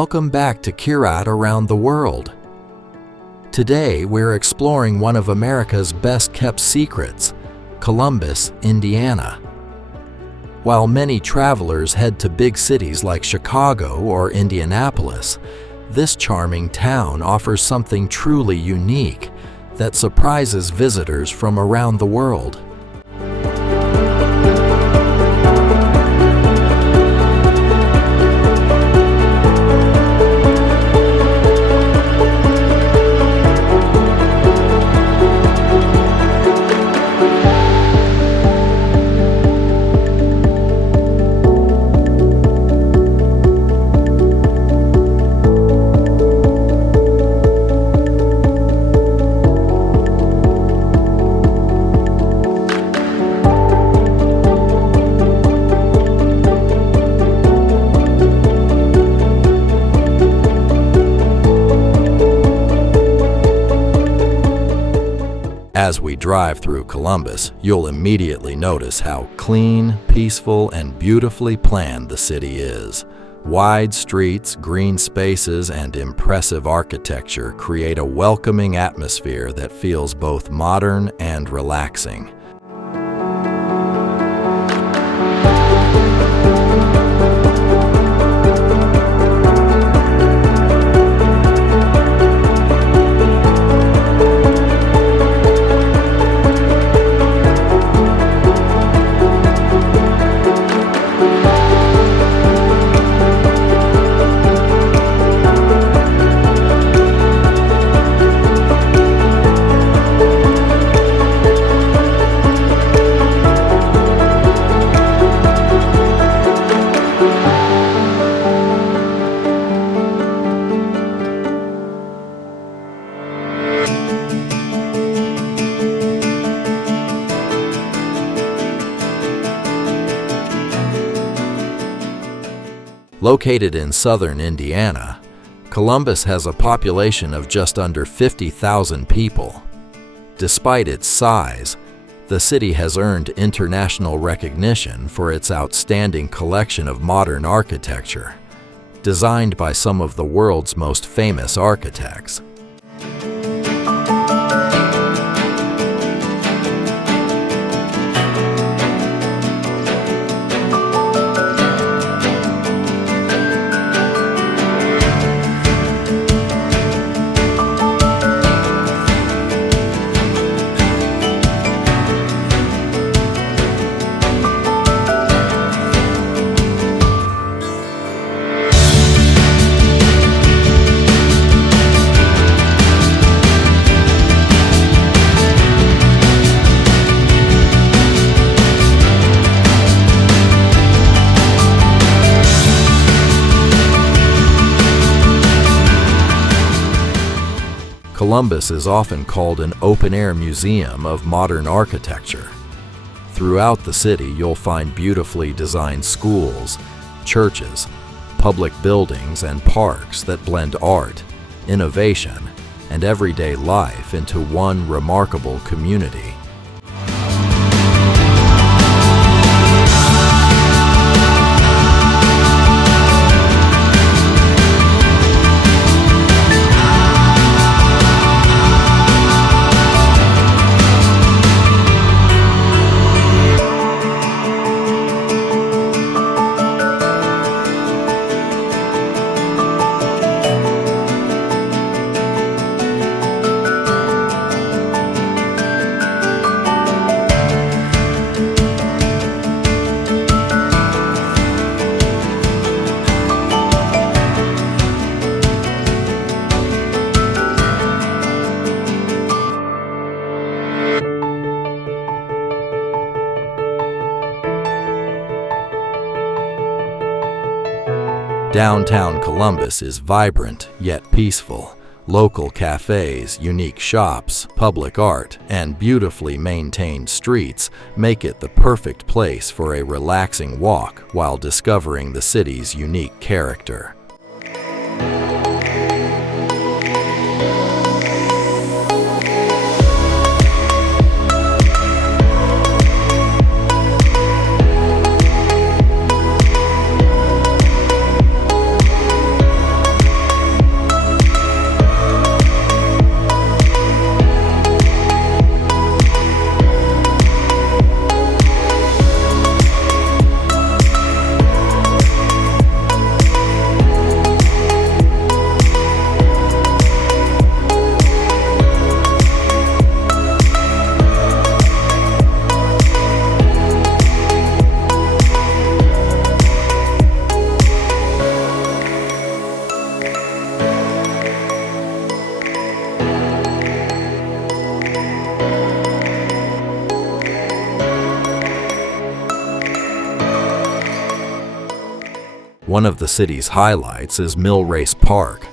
Welcome back to Kirat Around the World. Today we're exploring one of America's best-kept secrets, Columbus, Indiana. While many travelers head to big cities like Chicago or Indianapolis, this charming town offers something truly unique that surprises visitors from around the world. As we drive through Columbus, you'll immediately notice how clean, peaceful, and beautifully planned the city is. Wide streets, green spaces, and impressive architecture create a welcoming atmosphere that feels both modern and relaxing. Located in southern Indiana, Columbus has a population of just under 50,000 people. Despite its size, the city has earned international recognition for its outstanding collection of modern architecture, designed by some of the world's most famous architects. Columbus is often called an open-air museum of modern architecture. Throughout the city, you'll find beautifully designed schools, churches, public buildings, and parks that blend art, innovation, and everyday life into one remarkable community. Downtown Columbus is vibrant yet peaceful. Local cafes, unique shops, public art, and beautifully maintained streets make it the perfect place for a relaxing walk while discovering the city's unique character. One of the city's highlights is Mill Race Park.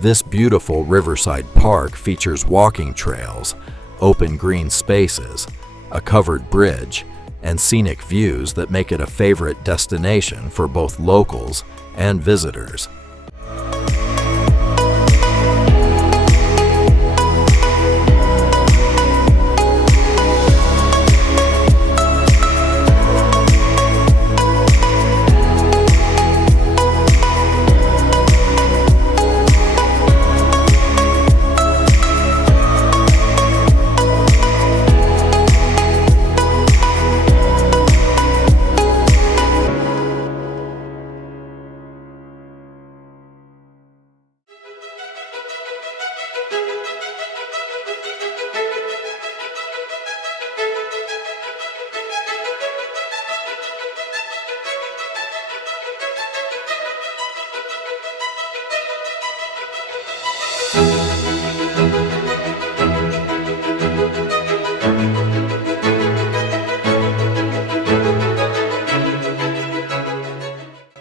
This beautiful riverside park features walking trails, open green spaces, a covered bridge, and scenic views that make it a favorite destination for both locals and visitors.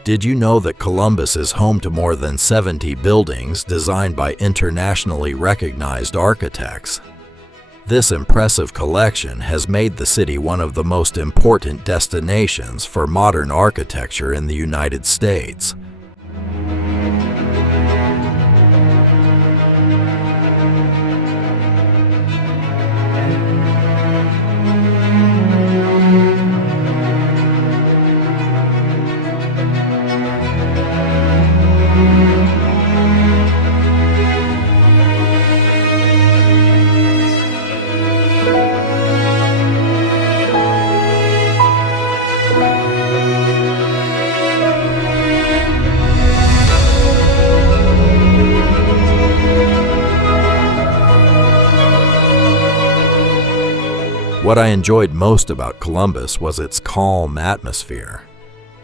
Did you know that Columbus is home to more than 70 buildings designed by internationally recognized architects? This impressive collection has made the city one of the most important destinations for modern architecture in the United States. What I enjoyed most about Columbus was its calm atmosphere.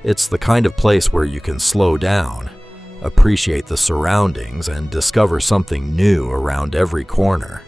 It's the kind of place where you can slow down, appreciate the surroundings, and discover something new around every corner.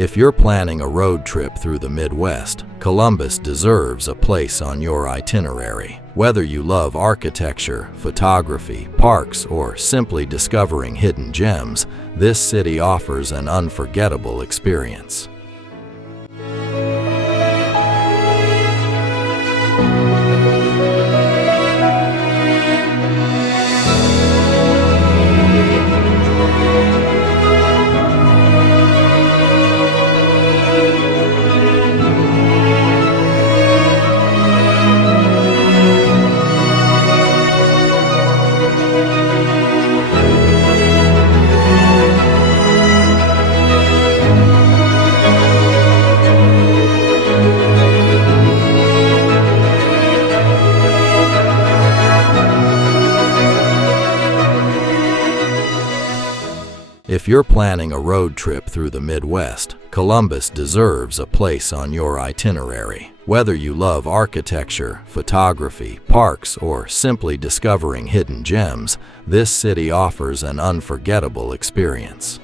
If you're planning a road trip through the Midwest, Columbus deserves a place on your itinerary. Whether you love architecture, photography, parks, or simply discovering hidden gems, this city offers an unforgettable experience. If you're planning a road trip through the Midwest, Columbus deserves a place on your itinerary. Whether you love architecture, photography, parks, or simply discovering hidden gems, this city offers an unforgettable experience.